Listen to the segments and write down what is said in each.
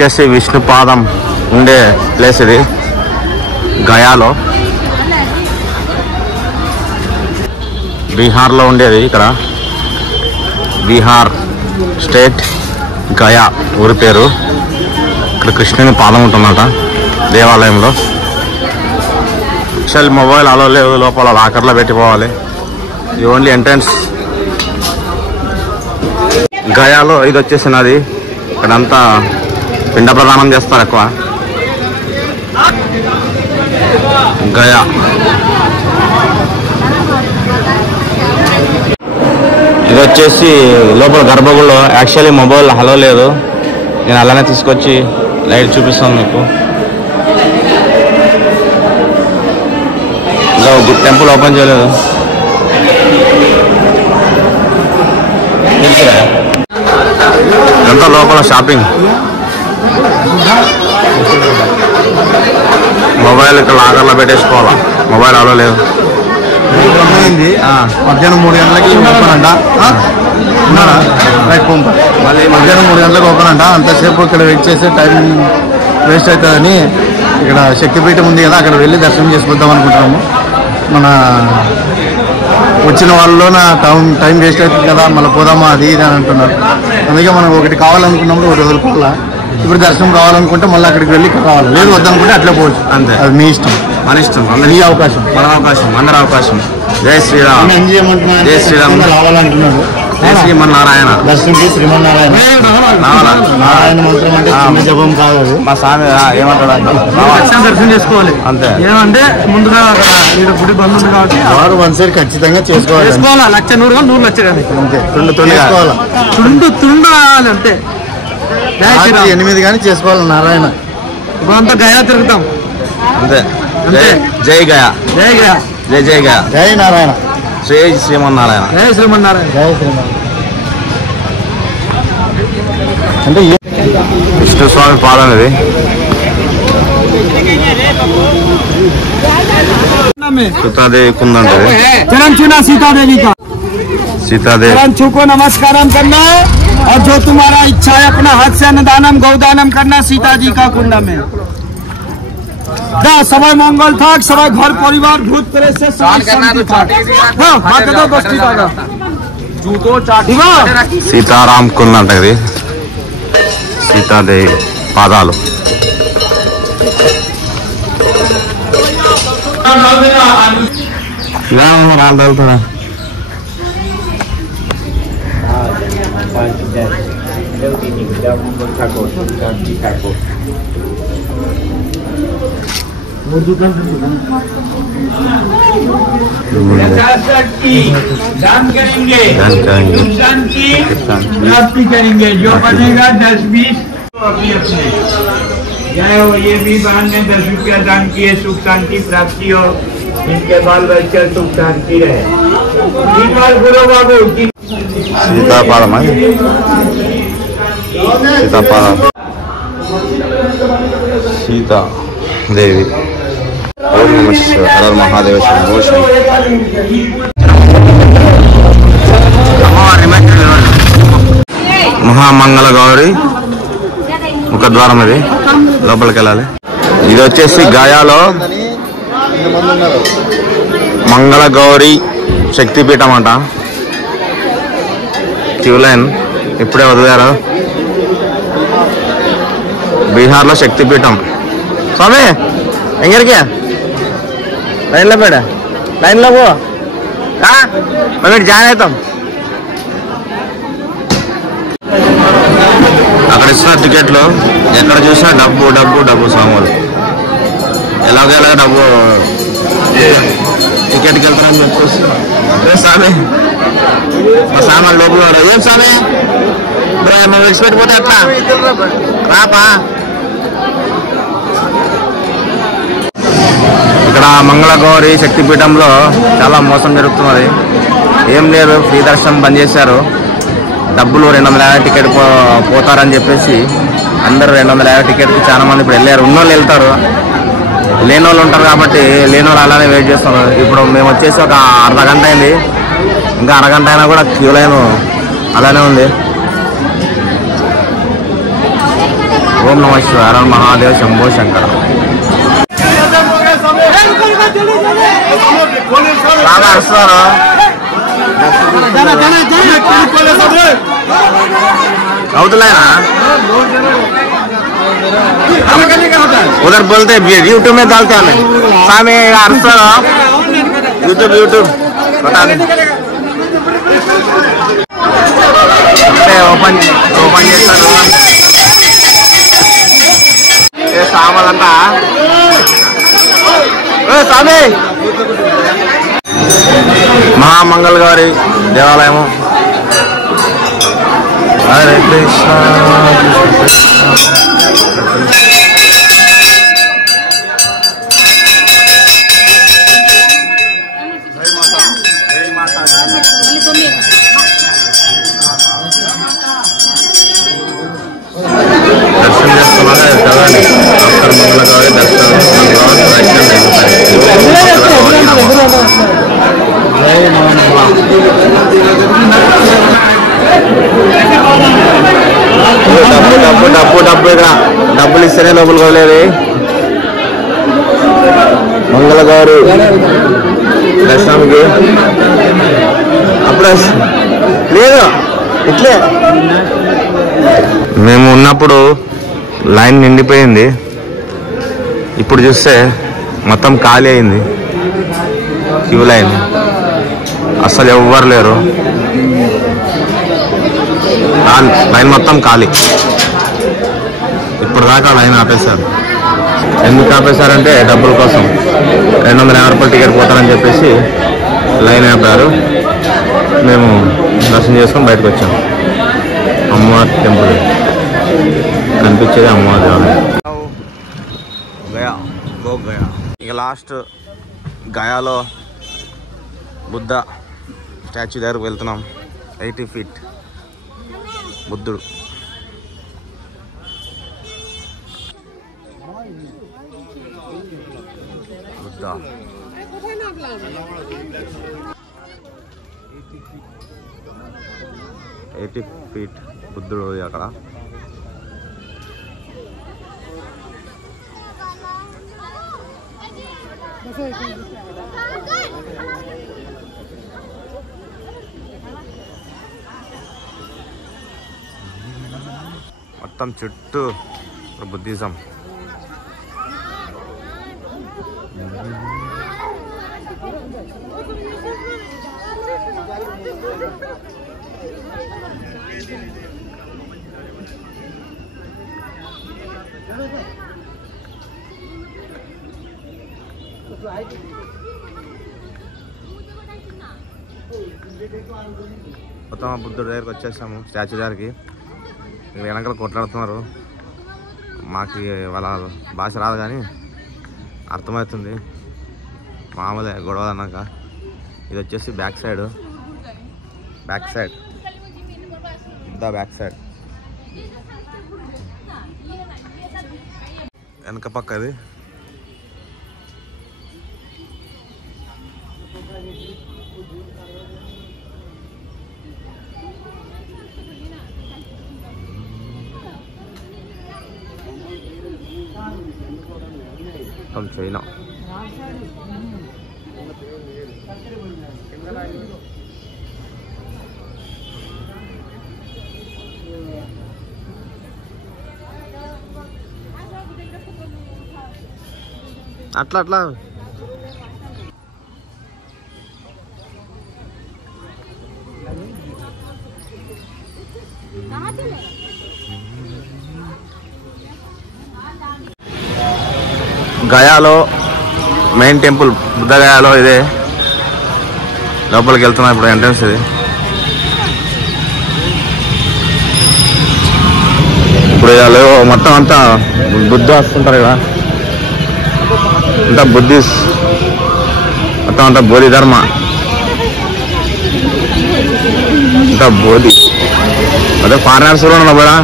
వచ్చేసి విష్ణుపాదం ఉండే ప్లేస్ ఇది గయాలో, బీహార్లో ఉండేది. ఇక్కడ బీహార్ స్టేట్ గయా ఊరి పేరు. ఇక్కడ కృష్ణుని పాదం ఉంటుందట దేవాలయంలో. యాక్చువల్ మొబైల్ అలో లేదు, లోపల లాకర్లో పెట్టిపోవాలి. ఇది ఓన్లీ ఎంట్రన్స్. గయాలో ఇది వచ్చేసి నది. ఇక్కడంతా పిండ ప్రదానం చేస్తారు ఎక్కువ. గయా ఇది వచ్చేసి లోపల గర్భగుడిలో. యాక్చువల్లీ మొబైల్ హలో లేదు, నేను అలానే తీసుకొచ్చి లైట్ చూపిస్తాను మీకు. ఇలా టెంపుల్ ఓపెన్ చేయలేదు. ఎంత లోపల షాపింగ్. మొబైల్ ఇక్కడ లాకర్లో పెట్టేసుకోవాలా, మొబైల్ అలో లేదు. మధ్యాహ్నం 3 గంటలకి ఓపెన్ అంట. మళ్ళీ మధ్యాహ్నం 3 గంటలకు ఓపెన్ అంట. అంతసేపు ఇక్కడ వెయిట్ చేసే టైం వేస్ట్ అవుతుందని ఇక్కడ శక్తిపీఠం ఉంది కదా, అక్కడ వెళ్ళి దర్శనం చేసుకుందాం అనుకుంటున్నాము. మన వచ్చిన వాళ్ళు టైం వేస్ట్ అవుతుంది కదా, మళ్ళీ పోదామా అది ఇది అని అంటున్నారు. అందుకే మనం ఒకటి కావాలనుకున్నప్పుడు ఒకటి వదులుకోవాలా. ఇప్పుడు దర్శనం కావాలనుకుంటే మళ్ళీ అక్కడికి వెళ్ళి రావాలి, లేదు వద్దనుకుంటే అట్లే పోవచ్చు. అంతే, అది మీ ఇష్టం, మన ఇష్టం, మీ అవకాశం, మన అవకాశం, అందరి అవకాశం. జై శ్రీరామ్. జై శ్రీరామ్. రావాలంటున్నాడు జై శ్రీమన్నారాయణ. దర్శనంకి శ్రీమన్నారాయణ నారాయణ మంత్రం అంటే చిన్న జపం కాదు అది. మా స్వామి ఏమంటాడు, దర్శనం చేసుకోవాలి. అంతే, ఏమంటే ముందుగా గుడి బంద్ ఉంది కాబట్టి వారు 1 సైడ్ ఖచ్చితంగా చేసుకోవాలి. 100 లక్ష కానీ అంతే, తుండు అంతే. 8 కానీ చేసుకోవాలి. నారాయణ ఇప్పుడంతా గయా తిరుగుతాం అంతే. జై గయా, జై గయా, జై జై గయా, జై నారాయణ, జై శ్రీమన్నారాయణ, జై శ్రీమన్నారాయణ, జై శ్రీమన్నారాయణ. అంటే విష్ణు స్వామి పాదం ఇది. सीतादेवी कुंदन चरण छूना सीतादेवी का, सीतादेवी चरण छू को नमस्कारम करना है और जो तुम्हारा इच्छा है अपना हाथ से अन्नदानम गौदानम करना सीता जी का कुंड में। सबाई मंगल था, सबाई घर परिवार भूत प्रेत से सीताराम कुंड अंटे सीतादेवी पादालु दान करेंगे, नुकसान की प्राप्ति करेंगे। जो बनेगा 10-20 अपने अपने जय हो। ये भी बहन ने 10 रुपया दान किए, सुख शांति प्राप्ति हो, इनके बाल बच्चे सुख शांति रहे। गुरु बाबू सीतापादम सीतापादम सीता देवी। ओम नमः शिवाय। हर महादेव शंभो महामंगल गौरी मुखद्वारम ఇది లోపలికి వెళ్ళాలి. ఇది వచ్చేసి గయాలో మంగళ గౌరీ శక్తిపీఠం అంట. క్యూ లైన్ ఇప్పుడే వదిలేరు. బీహార్లో శక్తిపీఠం. స్వామి ఎంగరికి లైన్లో పేడ లైన్లో పో జాయిన్ అవుతాం. అక్కడ ఇస్తున్న టికెట్లు ఎక్కడ చూసినా డబ్బు డబ్బు డబ్బు. స్వాములు ఎలాగో డబ్బు టికెట్కి వెళ్తారని చెప్పేసి స్వామి మా సామాన్ లోపల ఏం స్వామి నువ్వు విడిచిపెట్టిపోతే ఎట్లా రాపా. ఇక్కడ మంగళగౌరి శక్తిపీఠంలో చాలా మోసం జరుగుతున్నది. ఏం లేదు, ఫ్రీ దర్శనం బంద్ చేశారు. డబ్బులు 250 టికెట్ పోతారని చెప్పేసి అందరూ 250 టికెట్కి చాలా మంది ఇప్పుడు వెళ్ళారు. ఉన్నోళ్ళు వెళ్తారు, లేని వాళ్ళు ఉంటారు కాబట్టి లేని వాళ్ళు అలానే వెయిట్ చేస్తున్నారు. ఇప్పుడు మేము వచ్చేసి ఒక అర్ధగంట అయింది, ఇంకా అరగంట అయినా కూడా క్యూ లైన్ అలానే ఉంది. ఓం నమ శివాయ, హర మహాదేవ్, శంభో శంకర. అవుతున్నాయనా उधर बोलते यूट्यूब में डालते हैं सामने अरसा यूट्यूब बता दें ఓపెన్ చేస్తారు సామాన్లంతా స్వామి మహామంగళ గారి దేవాలయము. హరే కృష్ణ దర్శనం చేస్తున్నారా చదవండి. డాక్టర్ మంగళ గారి దర్శనం డబ్బు డబ్బు డబ్బు ఇక్కడ డబ్బులు ఇస్తేనే లోపలికి వదిలేది. మంగళ గారు దర్శనంకి అప్పుడు లేదు ఇట్లే. మేము ఉన్నప్పుడు లైన్ నిండిపోయింది, ఇప్పుడు చూస్తే మొత్తం ఖాళీ అయింది. క్యూ లైన్ అస్సలు ఎవ్వరు లేరు, లైన్ మొత్తం ఖాళీ. ఇప్పుడు దాకా లైన్ ఆపేశారు. ఎందుకు ఆపేశారంటే డబ్బుల కోసం. 250 రూపాయలు టికెట్ పోతారని చెప్పేసి లైన్ ఆపారు. మేము దర్శనం చేసుకొని బయటకు వచ్చాము. అమ్మవారి టెంపుల్ కనిపించేది అమ్మవారి దేవాలయం. గయా గోగ్ గయా. ఇక లాస్ట్ గయాలో బుద్ధ స్టాచ్యూ దగ్గరకు వెళ్తున్నాం. 80 feet బుద్ధుడు. బుద్ధ 80 feet బుద్ధుడు అక్కడ. మొత్తం చుట్టూ బుద్ధిజం. మొత్తం బుద్ధుడి దగ్గరికి వచ్చేసాము, స్టాచ్యూ దగ్గరికి. వెనకాల కొట్లాడుతున్నారు. మాకు వాళ్ళ భాష రాదు కానీ అర్థమవుతుంది. మామూలే గొడవలు అన్నాక. ఇది వచ్చేసి back side Buddha back side వెనక పక్కది. చైనా అట్లా గయాలో మెయిన్ టెంపుల్ బుద్ధ గయాలో ఇదే. లోపలికి వెళ్తున్నాం ఇప్పుడు. ఎంట్రన్స్ ఇది. ఇప్పుడు మొత్తం అంతా బుద్ధ వస్తుంటారు ఇక్కడ. అంతా బుద్ధిస్ట్, మొత్తం అంతా బోధి ధర్మ, అంతా బోధి. అదే ఫారినర్స్ కూడా ఉన్నా బడా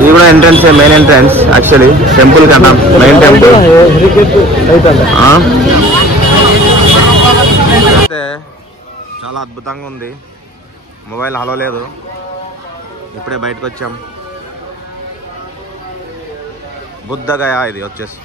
ఇది కూడా entrance, main entrance actually temple కన్నా మెయిన్ టెంపుల్. అయితే చాలా అద్భుతంగా ఉంది. మొబైల్ హలో లేదు, ఇప్పుడే బయటకు వచ్చాం. బుద్ధగయ ఇది వచ్చేసి